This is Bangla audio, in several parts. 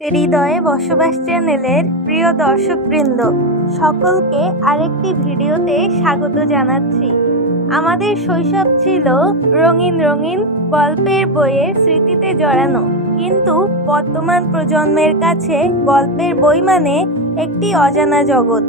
হৃদয়ে বসবাস চ্যানেলের প্রিয় দর্শকবৃন্দ, সকলকে আরেকটি ভিডিওতে স্বাগত জানাচ্ছি। আমাদের শৈশব ছিল রঙিন রঙিন গল্পের বইয়ের স্মৃতিতে জড়ানো, কিন্তু বর্তমান প্রজন্মের কাছে গল্পের বই মানে একটি অজানা জগৎ।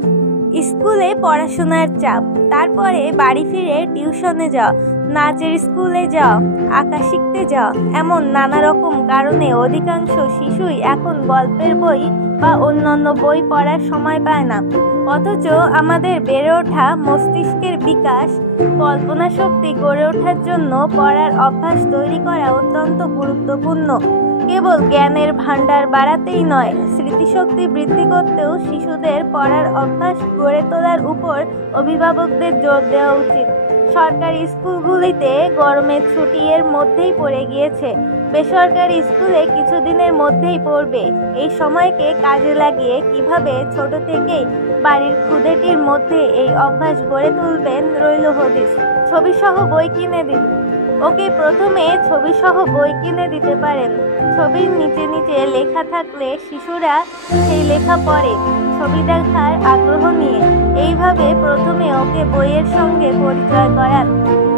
স্কুলে পড়াশোনার চাপ, তারপরে বাড়ি ফিরে টিউশনে যাও, নাচের স্কুলে যাও, আঁকা শিখতে যাও, এমন নানা রকম কারণে অধিকাংশ শিশুই এখন গল্পের বই বা অন্যান্য বই পড়ার সময় পায় না। অথচ আমাদের বেড়ে ওঠা মস্তিষ্কের বিকাশ, কল্পনা শক্তি গড়ে ওঠার জন্য পড়ার অভ্যাস তৈরি করা অত্যন্ত গুরুত্বপূর্ণ। কেবল জ্ঞানের ভাণ্ডার বাড়াতেই নয়, স্মৃতিশক্তি বৃদ্ধি করতেও শিশুদের পড়ার অভ্যাস গড়ে তোলার উপর অভিভাবকদের জোর দেওয়া উচিত। সরকারি স্কুলগুলিতে গরমের ছুটি এর মধ্যেই পড়ে গিয়েছে, বেসরকারি স্কুলে কিছুদিনের মধ্যেই পড়বে। এই সময়কে কাজে লাগিয়ে কিভাবে ছোট থেকেই বাড়ির খুদেটির মধ্যে এই অভ্যাস গড়ে তুলবেন রইল হদিস। ছবিসহ বই কিনে দিন। ওকে প্রথমে ছবিসহ বই কিনে দিতে পারেন। ছবির নিচে নিচে লেখা থাকলে শিশুরা সেই লেখা পড়ে, ছবি দেখার আগ্রহ নিয়ে। এইভাবে প্রথমে ওকে বইয়ের সঙ্গে পরিচয় করান।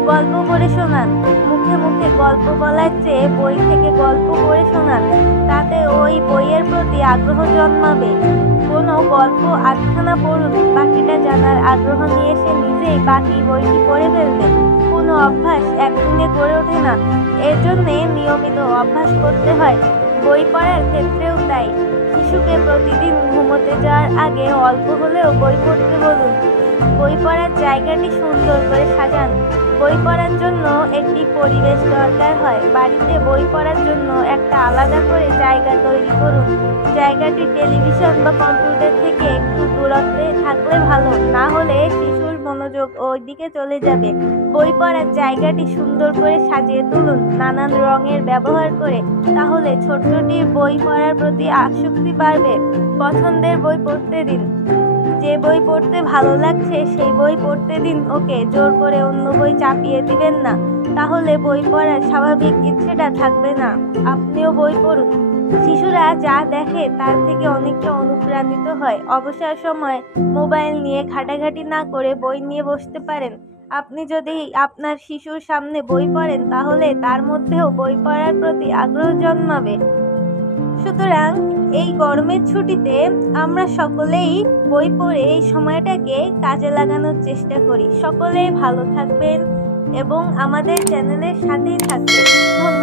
গল্প পড়ে শোনান। মুখে মুখে গল্প বলার চেয়ে বই থেকে গল্প পড়ে শোনান, তাতে ওই বইয়ের প্রতি আগ্রহ জন্মাবে। কোনো গল্প আধখানা পড়ুন, বাকিটা জানার আগ্রহ নিয়ে সে নিজেই বাকি বইটি পড়ে ফেলবে। কোনো অভ্যাস একদিনে গড়ে ওঠে না, এর জন্যে নিয়মিত অভ্যাস করতে হয়। বই পড়ার ক্ষেত্রেও তাই। শিশুকে প্রতিদিন ঘুমোতে যাওয়ার আগে অল্প হলেও বই পড়তে বলুন। বই পড়ার জায়গাটি সুন্দর করে সাজান। বই পড়ার জন্য একটি পরিবেশ দরকার হয়। বাড়িতে বই পড়ার জন্য একটা আলাদা করে জায়গা তৈরি করুন। জায়গাটি টেলিভিশন বা কম্পিউটার থেকে একটু দূরত্বে থাকলে ভালো, না হলে শিশুর মনোযোগ ওই দিকে চলে যাবে। বই পড়ার জায়গাটি সুন্দর করে সাজিয়ে তুলুন, নানান রঙের ব্যবহার করে, তাহলে ছোট্টটির বই পড়ার প্রতি আসক্তি বাড়বে। পছন্দের বই পড়তে দিন। যে বই পড়তে ভালো লাগছে সেই বই পড়তে দিন ওকে, জোর করে অন্য বই চাপিয়ে দিবেন না, তাহলে বই পড়ার স্বাভাবিক ইচ্ছেটা থাকবে না। আপনিও বই পড়ুন। শিশুরা যা দেখে তার থেকে অনেকটা অনুপ্রাণিত হয়। অবসর সময় মোবাইল নিয়ে ঘাটাঘাটি না করে বই নিয়ে বসতে পারেন। আপনি যদি আপনার শিশুর সামনে বই পড়েন, তাহলে তার মধ্যেও বই পড়ার প্রতি আগ্রহ জন্মাবে। সুতরাং এই গরমের ছুটিতে আমরা সকলেই বই পড়ে এই সময়টাকে কাজে লাগানোর চেষ্টা করি। সকলেই ভালো থাকবেন এবং আমাদের চ্যানেলের সাথেই থাকবেন। ধন্যবাদ।